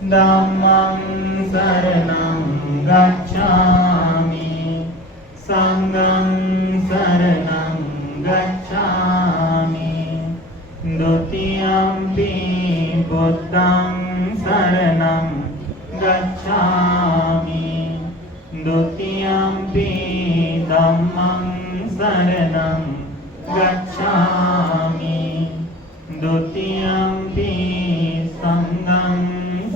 Dhammam saranam gacchami, Sangham saranam gacchami, Dutiyampi buddham saranam gacchami, Dutiyampi dhammam saranam gacchami, Dutiyampi sangham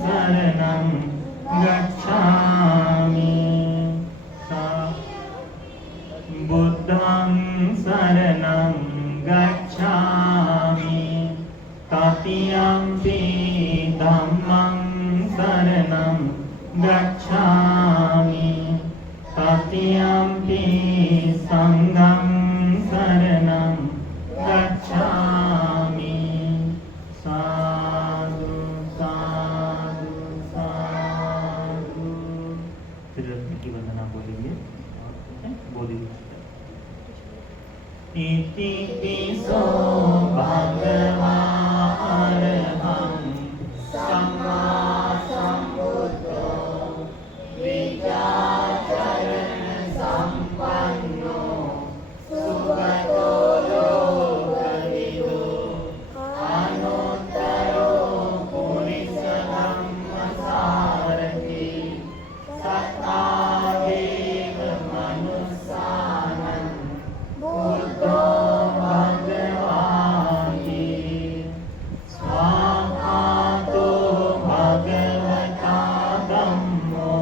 saranam gacchami, buddham saranam gacchami, tatiyampi dhammam saranam gacchami, tatiyampi sangham saranam gacchami. Sadhu, sadhu, sadhu. त्रिरत्न की वंदना बोलेंगे और बोलेंगे इति पिसो भगवान् अरहं सम्मा सम्बुद्धो विद्याचरण सम्पन्नो सुगतो लोकविदो अनुत्तरो पुरुषधम्मसारथि सत्तादेव मनुष्यानं बुद्धो भगवान् स्वाहातो भगवता धम्मो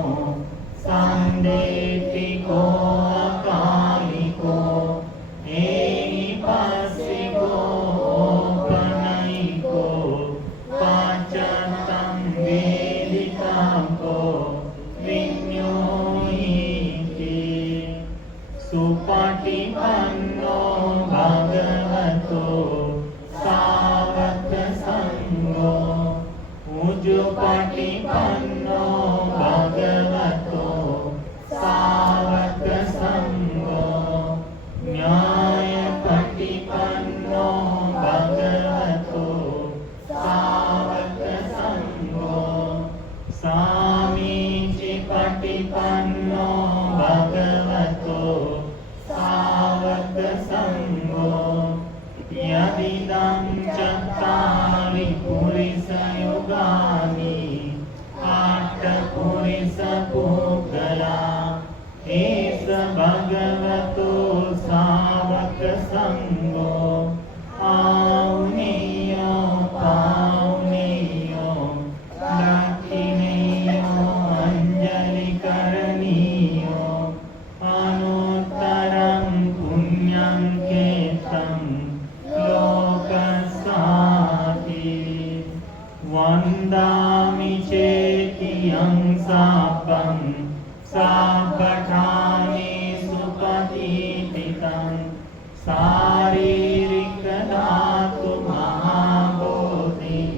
सन्देतिको अकालिको एहिपस्सिको पनैको पाचतं वेदितको विज्ञोहीति सुपटिपन्नो भगवतो सावक संगो उजुपटिपन्नो भगवतो सावक संगो न्यायपटिपन्नो भगवतो सावक संगो सामीचिपटिपन्नो भगवतो सावक संगो यदिदं चत्तारि पुरुषयुगानि आट्टपुरुषपुद्गला एष भगवतो सावक संगो आउनेयो पाउनेयो दक्षिणेयो अंजलिकरणीयो अनुत्तरं पुण्यं केतं लोकसाति वन्दामि चेतियं सापं सापठामि सुपतितं शारीरिकधातु महाबोधिं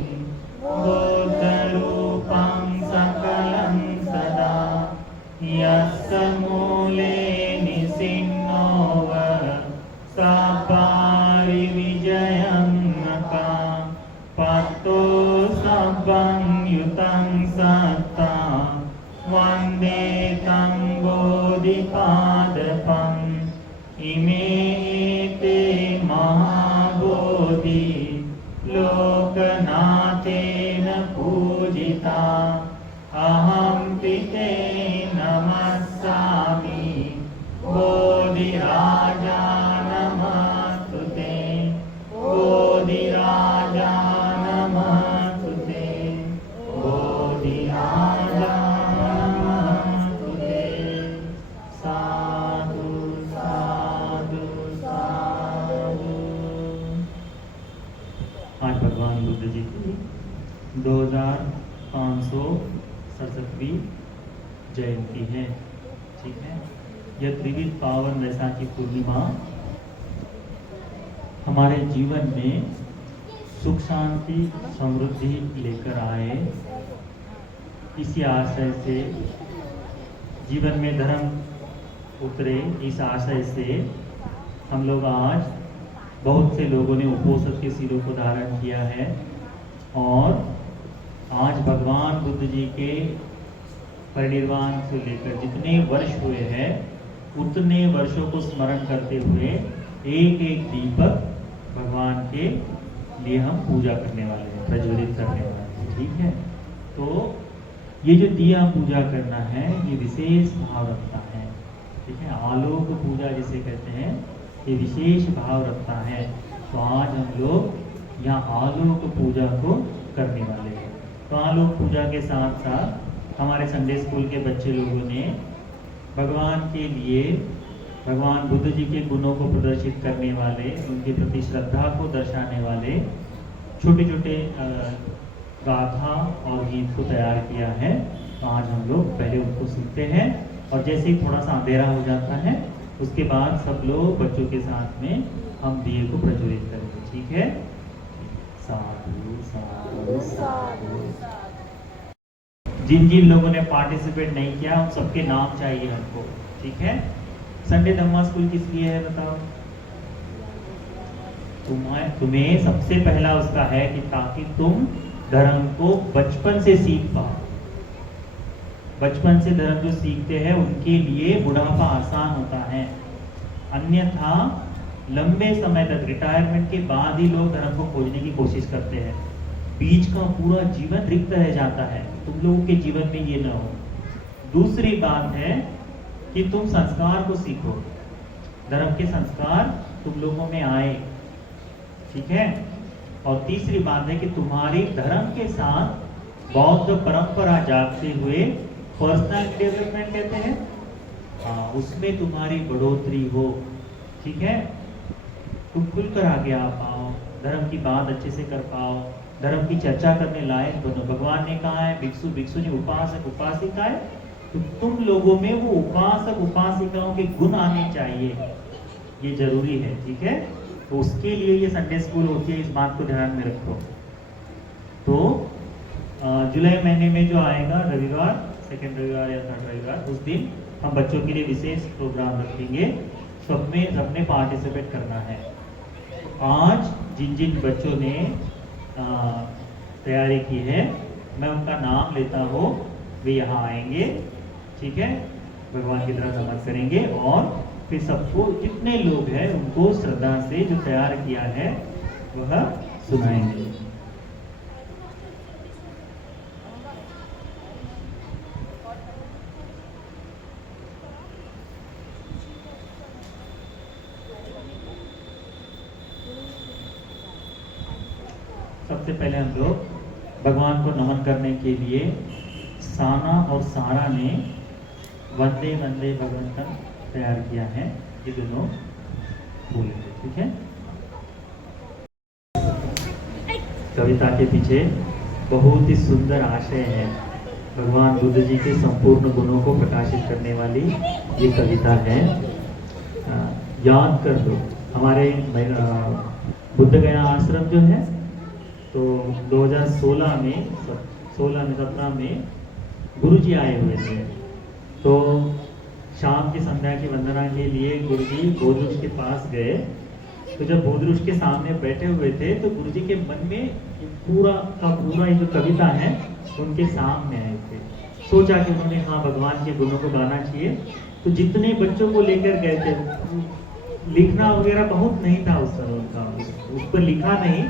बोधरूपं सकलं सदा यस्य मूले निसिन्नोव सपारिविजयं नका पत्तो सब्बं युतं सत्ता वन्दे तं बोधिपादपम् इमे ते महाबोधि लोकनाथेन पूजिता अहं पिते नमस्सामि बोधिराजा नमस्तुते बोधिराजा नमस्तुते बोधिराजा नमस्तुते साधु साधु साधु। आज भगवान बुद्ध जी की 2567वीं जयंती है। ठीक है, यह त्रिविध पावन वैशाखी पूर्णिमा हमारे जीवन में सुख शांति समृद्धि लेकर आए, इसी आशय से जीवन में धर्म उतरे, इस आशय से हम लोग आज बहुत से लोगों ने उपोषण के शिरों को धारण किया है और आज भगवान बुद्ध जी के परिनिर्वाण से लेकर जितने वर्ष हुए हैं उतने वर्षों को स्मरण करते हुए एक एक दीपक भगवान के लिए हम पूजा करने वाले हैं, प्रज्वलित करने वाले हैं। ठीक है, तो ये जो दिया पूजा करना है ये विशेष भाव रखता है। ठीक है, आलोक पूजा जिसे कहते हैं ये विशेष भाव रखता है। तो आज हम लोग यहाँ आलोक पूजा को करने वाले हैं। तो आलोक पूजा के साथ साथ हमारे संडे स्कूल के बच्चे लोगों ने भगवान के लिए भगवान बुद्ध जी के गुणों को प्रदर्शित करने वाले, उनके प्रति श्रद्धा को दर्शाने वाले छोटे छोटे गाथा और गीत को तैयार किया है। तो आज हम लोग पहले उनको सीखते हैं और जैसे ही थोड़ा सा अंधेरा हो जाता है उसके बाद सब लोग बच्चों के साथ में हम दिए को प्रज्वलित करेंगे। ठीक है, साधु साधु साधु। जिन जिन लोगों ने पार्टिसिपेट नहीं किया उन सबके नाम चाहिए हमको। ठीक है, संडे धम्मा स्कूल किस लिए है बताओ? तुम्हें सबसे पहला उसका है कि ताकि तुम धर्म को बचपन से सीख पाओ। बचपन से धर्म जो सीखते हैं उनके लिए बुढ़ापा आसान होता है, अन्यथा लंबे समय तक रिटायरमेंट के बाद ही लोग धर्म को खोजने की कोशिश करते हैं। बीच का पूरा जीवन रिक्त रह जाता है। तुम लोगों के जीवन में ये ना हो। दूसरी बात है कि तुम संस्कार को सीखो, धर्म के संस्कार तुम लोगों में आए। ठीक है, और तीसरी बात है कि तुम्हारी धर्म के साथ बौद्ध परंपरा जागते हुए पर्सनल डेवलपमेंट कहते हैं, हाँ, उसमें तुम्हारी बढ़ोतरी हो। ठीक है, तुम खुलकर आगे आ पाओ, धर्म की बात अच्छे से कर पाओ, धर्म की चर्चा करने लायक बनो। भगवान ने कहा है भिक्षु भिक्षुनी उपासक उपासिकाएं, तो तुम लोगों में वो उपासक उपासिकाओं के गुण आने चाहिए, ये जरूरी है। ठीक है, तो उसके लिए ये संडे स्कूल होती है, इस बात को ध्यान में रखो। तो जुलाई महीने में जो आएगा रविवार, सेकेंड रविवार या थर्ड रविवार, उस दिन हम बच्चों के लिए विशेष प्रोग्राम रखेंगे। सबने पार्टिसिपेट करना है। आज जिन जिन बच्चों ने तैयारी की है मैं उनका नाम लेता हूँ, वे यहाँ आएंगे। ठीक है, भगवान की तरफ नमन करेंगे और फिर सबको जितने लोग हैं उनको श्रद्धा से जो तैयार किया है वह सुनाएंगे। सबसे पहले हम लोग भगवान को नमन करने के लिए साना और सारा ने वंदे वंदे भगवंतम तैयार किया है, ये दोनों बोलेंगे। ठीक है, कविता के पीछे बहुत ही सुंदर आशय है। भगवान बुद्ध जी के संपूर्ण गुणों को प्रकाशित करने वाली ये कविता है। याद कर लो, हमारे बुद्ध गया आश्रम जो है तो 2016 में 17 में गुरु जी आए हुए थे। तो शाम की संध्या की वंदना के लिए गुरु जी बोधरुष के पास गए। तो जब बोधरुष के सामने बैठे हुए थे तो गुरु जी के मन में पूरा का पूरा ये जो कविता है उनके सामने आए थे। सोचा कि उन्होंने हाँ भगवान के गुणों को गाना चाहिए। तो जितने बच्चों को लेकर गए थे, लिखना वगैरह बहुत नहीं था उस समय उनका, उस पर लिखा नहीं,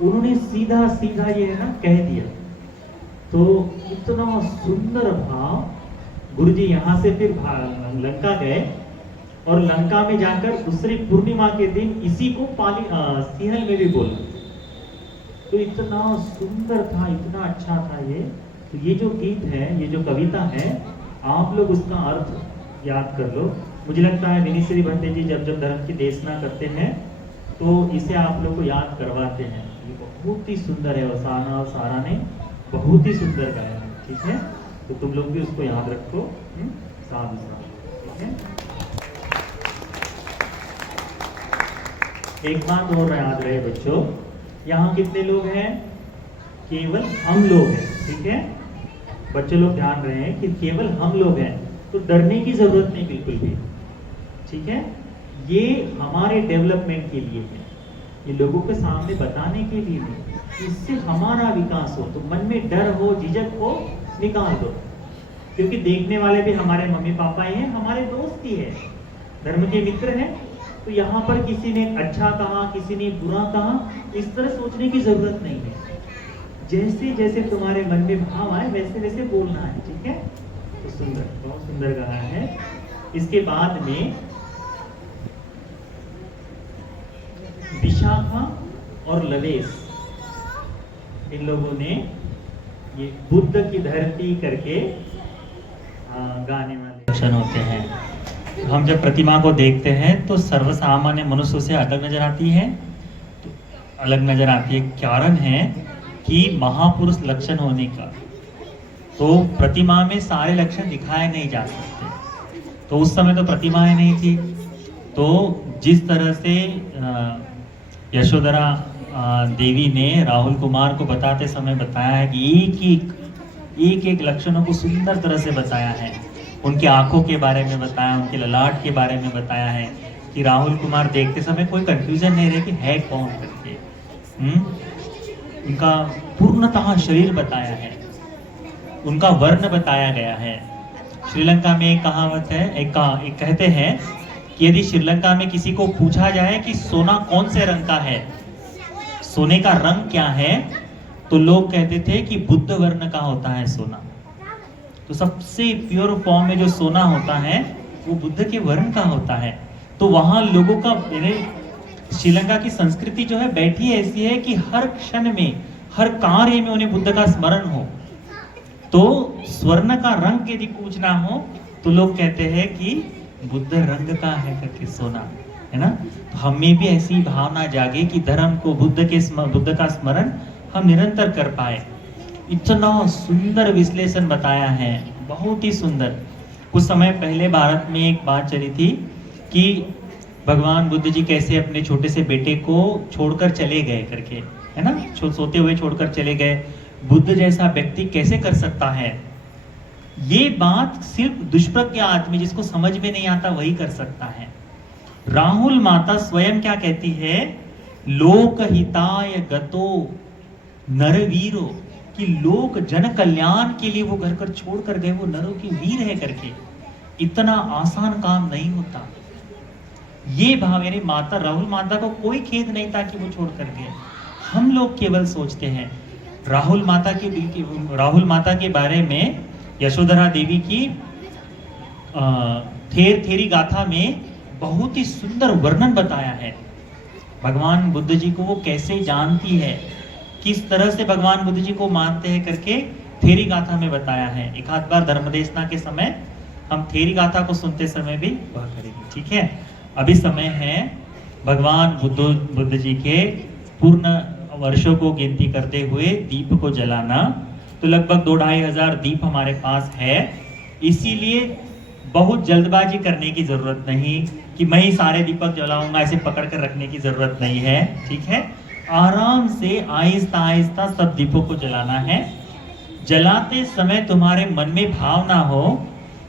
उन्होंने सीधा सीधा ये है ना कह दिया। तो इतना सुंदर भाव। गुरु जी यहाँ से फिर लंका गए और लंका में जाकर दूसरी पूर्णिमा के दिन इसी को सिंहल में भी बोला। तो इतना सुंदर था, इतना अच्छा था ये। तो ये जो गीत है, ये जो कविता है, आप लोग उसका अर्थ याद कर लो। मुझे लगता है विनीश्री भट्टे जी जब जब धर्म की देशना करते हैं तो इसे आप लोग को याद करवाते हैं। ये बहुत ही सुंदर है और साना और सारा ने बहुत ही सुंदर गाया है। ठीक है, तो तुम लोग भी उसको याद रखो। साधु साधु। ठीक है, एक बात और याद रहे बच्चों, यहाँ कितने लोग हैं? केवल हम लोग हैं। ठीक है, बच्चे लोग ध्यान रहे हैं कि केवल हम लोग हैं, तो डरने की जरूरत नहीं बिल्कुल भी। ठीक है, ये हमारे डेवलपमेंट के लिए है, ये लोगों के सामने बताने के लिए नहीं। इससे हमारा विकास हो। तो मन में डर हो, झिझक हो, निकाल दो, क्योंकि देखने वाले भी हमारे मम्मी पापा ही हैं, हमारे दोस्त ही है, धर्म के मित्र हैं। तो यहाँ पर किसी ने अच्छा कहा, किसी ने बुरा कहा, इस तरह सोचने की जरूरत नहीं है। जैसे जैसे तुम्हारे मन में भाव आए वैसे वैसे बोलना है, ठीक है। तो सुंदर, बहुत सुंदर कहा है। इसके बाद में विशाखा और लवेश, इन लोगों ने ये बुद्ध की धरती करके गाने वाले लक्षण होते हैं। हम जब प्रतिमा को देखते हैं तो सर्वसामान्य मनुष्य से अलग नजर आती है, तो अलग नजर आती है। कारण है कि महापुरुष लक्षण होने का, तो प्रतिमा में सारे लक्षण दिखाए नहीं जा सकते। तो उस समय तो प्रतिमाएं नहीं थी, तो जिस तरह से यशोधरा देवी ने राहुल कुमार को बताते समय बताया है कि एक एक लक्षणों को सुंदर तरह से बताया है। उनकी आंखों के बारे में बताया, उनके ललाट के बारे में बताया है कि राहुल कुमार देखते समय कोई कंफ्यूजन नहीं रहे कि है कौन करके। उनका पूर्णतः शरीर बताया है, उनका वर्ण बताया गया है। श्रीलंका में एक कहावत है, एक कहते हैं कि यदि श्रीलंका में किसी को पूछा जाए कि सोना कौन से रंग का है, सोने का रंग क्या है, तो लोग कहते थे कि बुद्ध वर्ण का होता है सोना। तो सबसे प्योर फॉर्म में जो सोना होता है वो बुद्ध के वर्ण का होता है। तो वहां लोगों का, श्रीलंका की संस्कृति जो है बैठी ऐसी है कि हर क्षण में, हर कार्य में उन्हें बुद्ध का स्मरण हो। तो स्वर्ण का रंग यदि पूछना हो तो लोग कहते हैं कि बुद्ध रंग का है करके सोना, है ना। तो हमें भी ऐसी भावना जागे कि धर्म को, बुद्ध का स्मरण हम निरंतर कर पाए। इतना सुंदर विश्लेषण बताया है, बहुत ही सुंदर। कुछ समय पहले भारत में एक बात चली थी कि भगवान बुद्ध जी कैसे अपने छोटे से बेटे को छोड़कर चले गए करके, है ना, सोते हुए छोड़कर चले गए। बुद्ध जैसा व्यक्ति कैसे कर सकता है? ये बात सिर्फ दुष्प्रज्ञ आदमी, जिसको समझ में नहीं आता, वही कर सकता है। राहुल माता स्वयं क्या कहती है? लोकहिताय गतो नरवीरो, कि लोक जन कल्याण के लिए वो घर कर छोड़ कर गए, वो नरों के वीर है करके। इतना आसान काम नहीं होता। ये भाव, यानी माता, राहुल माता को कोई खेद नहीं था कि वो छोड़ कर गए। हम लोग केवल सोचते हैं। राहुल माता के बारे में यशोधरा देवी की थेर थेरी गाथा में बहुत ही सुंदर वर्णन बताया है। भगवान बुद्ध जी को वो कैसे जानती है, किस तरह से भगवान बुद्ध जी को मानते हैं करके थेरी गाथा में बताया है। एक आध बार धर्मदेशना के समय हम थेरी गाथा को सुनते समय भी वह करेंगे, ठीक है। अभी समय है भगवान बुद्ध जी के पूर्ण वर्षों को गिनती करते हुए दीप को जलाना। तो लगभग 2-2,500 दीप हमारे पास है। इसीलिए बहुत जल्दबाजी करने की जरूरत नहीं कि मैं ही सारे दीपक जलाऊंगा, ऐसे पकड़ कर रखने की जरूरत नहीं है, ठीक है। आराम से आहिस्ता आहिस्ता सब दीपों को जलाना है। जलाते समय तुम्हारे मन में भावना हो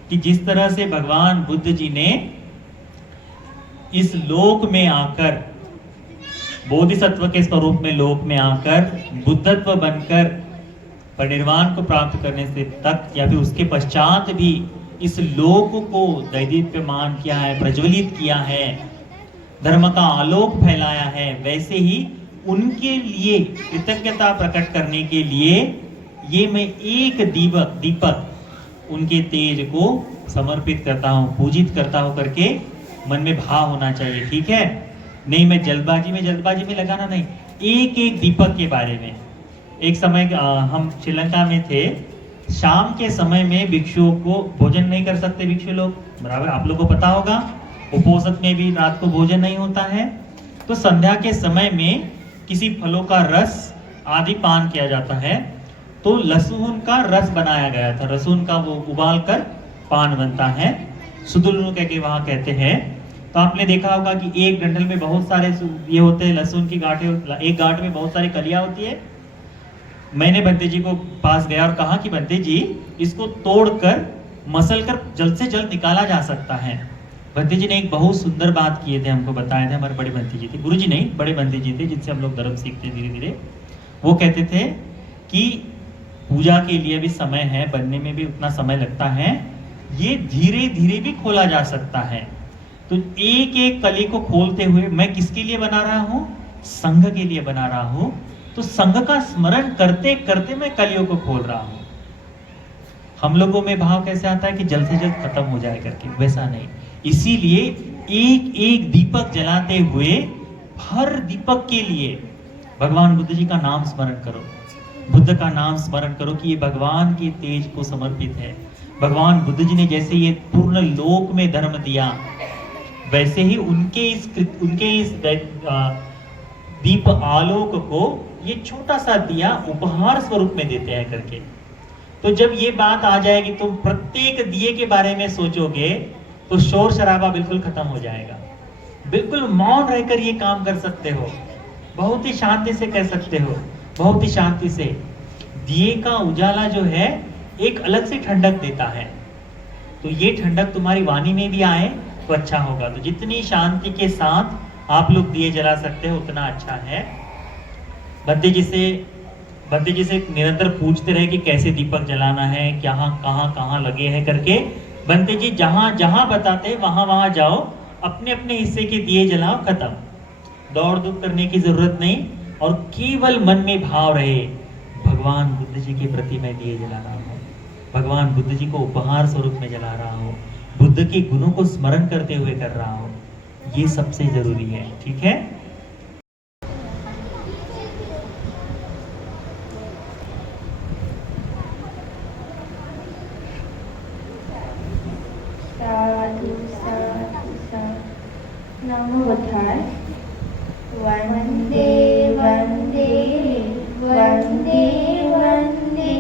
कि जिस तरह से भगवान बुद्ध जी ने इस लोक में आकर, बोधिसत्व के स्वरूप में लोक में आकर बुद्धत्व बनकर परिनिर्वाण को प्राप्त करने से तक, या फिर उसके पश्चात भी इस लोक को दैदीप्यमान किया है, प्रज्वलित किया है, धर्म का आलोक फैलाया है, वैसे ही उनके लिए कृतज्ञता प्रकट करने के लिए ये मैं एक दीपक उनके तेज को समर्पित करता हूँ, पूजित करता हूँ करके मन में भाव होना चाहिए, ठीक है। नहीं मैं जल्दबाजी में लगाना नहीं। एक एक दीपक के बारे में, एक समय हम श्रीलंका में थे, शाम के समय में भिक्षुओं को भोजन नहीं कर सकते भिक्षु लोग, बराबर, आप लोगों को पता होगा। उपोषण में भी रात को भोजन नहीं होता है। तो संध्या के समय में किसी फलों का रस आदि पान किया जाता है। तो लहसुन का रस बनाया गया था, लहसुन का वो उबाल कर पान बनता है, सुदुलनु कह के वहां कहते हैं। तो आपने देखा होगा कि एक डंडल में बहुत सारे ये होते हैं, लहसुन की गांठें, एक गांठ में बहुत सारी कलियां होती है। मैंने बंते जी को पास गया और कहा कि बंते जी, इसको तोड़कर मसल कर जल्द से जल्द निकाला जा सकता है। बंते जी ने एक बहुत सुंदर बात किए थे, हमको बताए थे, हमारे बड़े बंते जी थे, गुरु जी नहीं, बड़े बंते जी थे, जिनसे हम लोग धर्म सीखते धीरे धीरे। वो कहते थे कि पूजा के लिए भी समय है, बनने में भी उतना समय लगता है, ये धीरे धीरे भी खोला जा सकता है। तो एक एक कली को खोलते हुए मैं किसके लिए बना रहा हूं? संघ के लिए बना रहा हूं। तो संघ का स्मरण करते करते मैं कलियों को खोल रहा हूं। हम लोगों में भाव कैसे आता है कि जल्द से जल्द खत्म हो जाए करके, वैसा नहीं। इसीलिए एक एक दीपक जलाते हुए हर दीपक के लिए भगवान बुद्ध जी का नाम स्मरण करो, बुद्ध का नाम स्मरण करो कि ये भगवान के तेज को समर्पित है। भगवान बुद्ध जी ने जैसे ये पूर्ण लोक में धर्म दिया, वैसे ही उनके इस दीप आलोक को ये छोटा सा दिया उपहार स्वरूप में देते हैं करके। तो जब ये बात आ जाएगी, तुम प्रत्येक दिए के बारे में सोचोगे तो शोर शराबा बिल्कुल खत्म हो जाएगा। बिल्कुल मौन रहकर ये काम कर सकते हो, बहुत ही शांति से कर सकते हो, बहुत ही शांति से। दिए का उजाला जो है एक अलग से ठंडक देता है, तो ये ठंडक तुम्हारी वाणी में भी आए तो अच्छा होगा। तो जितनी शांति के साथ आप लोग दिए जला सकते हो उतना अच्छा है। बंदे जी से निरंतर पूछते रहे कि कैसे दीपक जलाना है, क्या कहाँ कहाँ लगे हैं करके। बंदे जी जहां जहां बताते वहां वहां जाओ, अपने अपने हिस्से के दिए जलाओ, खत्म। दौड़ धूप करने की जरूरत नहीं, और केवल मन में भाव रहे भगवान बुद्ध जी के प्रति मैं दिए जला रहा हूँ, भगवान बुद्ध जी को उपहार स्वरूप में जला रहा हूँ, बुद्ध के गुणों को स्मरण करते हुए कर रहा हूँ। ये सबसे जरूरी है, ठीक है। साधु साधु साधु। नमो बुद्धाय। वंदे वंदे वंदे वंदे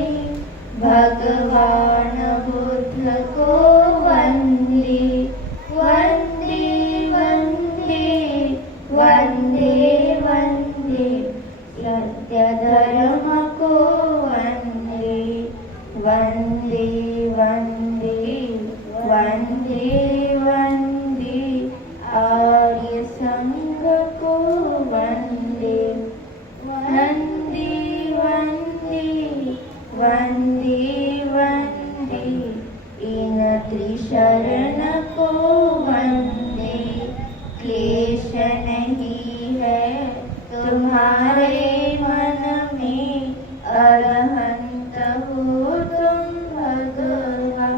भगवान बुद्ध को वंदे वंदे वंदे वंदे वंदे सत्य धर्म को वंदे वंदे वंदे वंदे वंदे आर्य संघ को वंदे वंदे वंदे वंदे वंदे इन त्रिशरण को वंदे। क्लेश नहीं है तुम्हारे मन में, अरहंत हो तुम भगवान।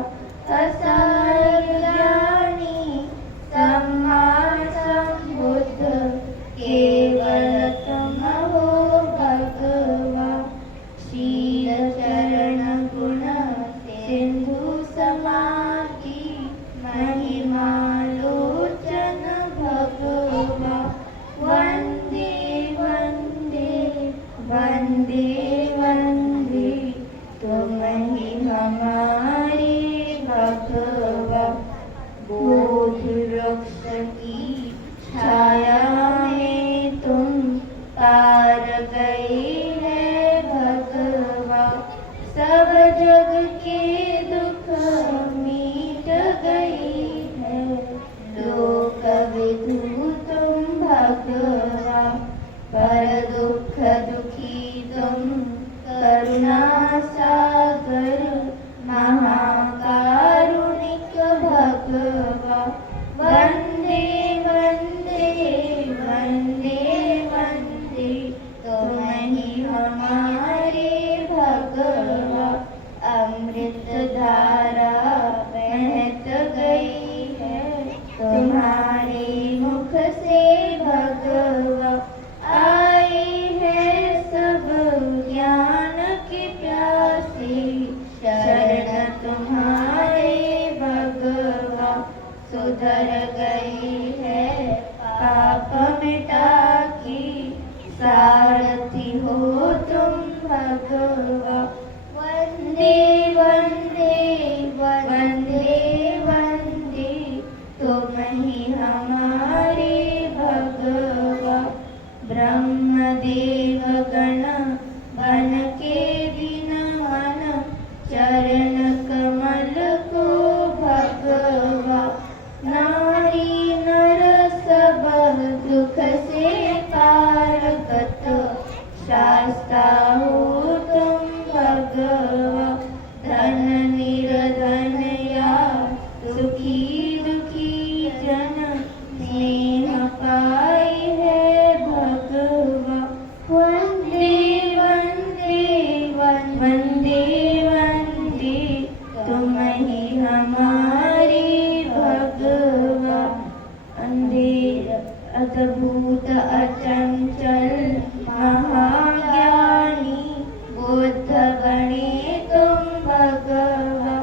भगवा।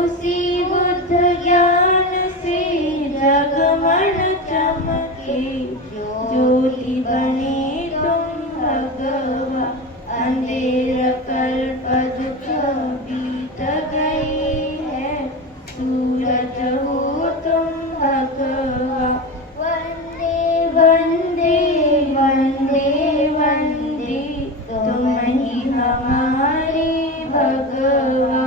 उसी बुद्ध ज्ञान से जगमन चमके, ज्योति बने तुम भगवा। अंधेर कल्प दुख बीत गई है, सूरज हो तुम भगवा। वंदे वंदे वंदे वंदे, तुम ही हमारे भगवा।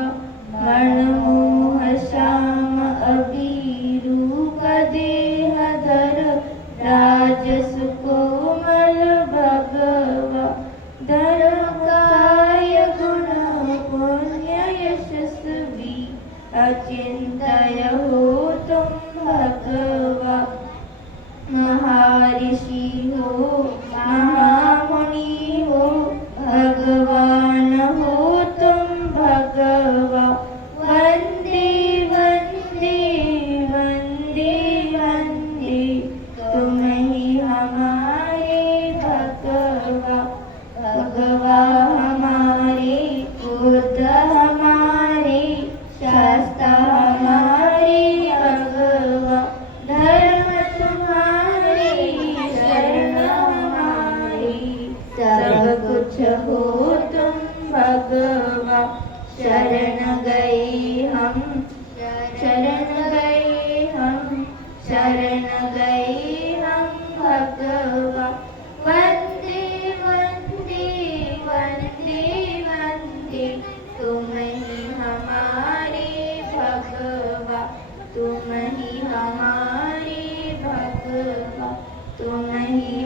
मनमोह श्याम अभिरूप देहधर, राजस कोमल भगवा। धर्मकाय गुण पुण्य यशस्वी, अचिंत्य हो तुम भगवा। महर्षि हो महामुनि हो, भगवान हो तुम भगवा। वंदे वंदे वंदे वंदे, तुम ही हमारे भगवा। भगवा हमारे, बुद्ध हमारे, शास्त्र हमारे भगवा। धर्म तुम्हारे, शरण हमारी, सब कुछ हो तुम भगवा। शरण गए हम, शरण गए हम, शरण गए हम भगवा। वंदे वंदे वंदे वंदे, तुम ही हमारे भगवा। तुम ही हमारे भगवा, तुम ही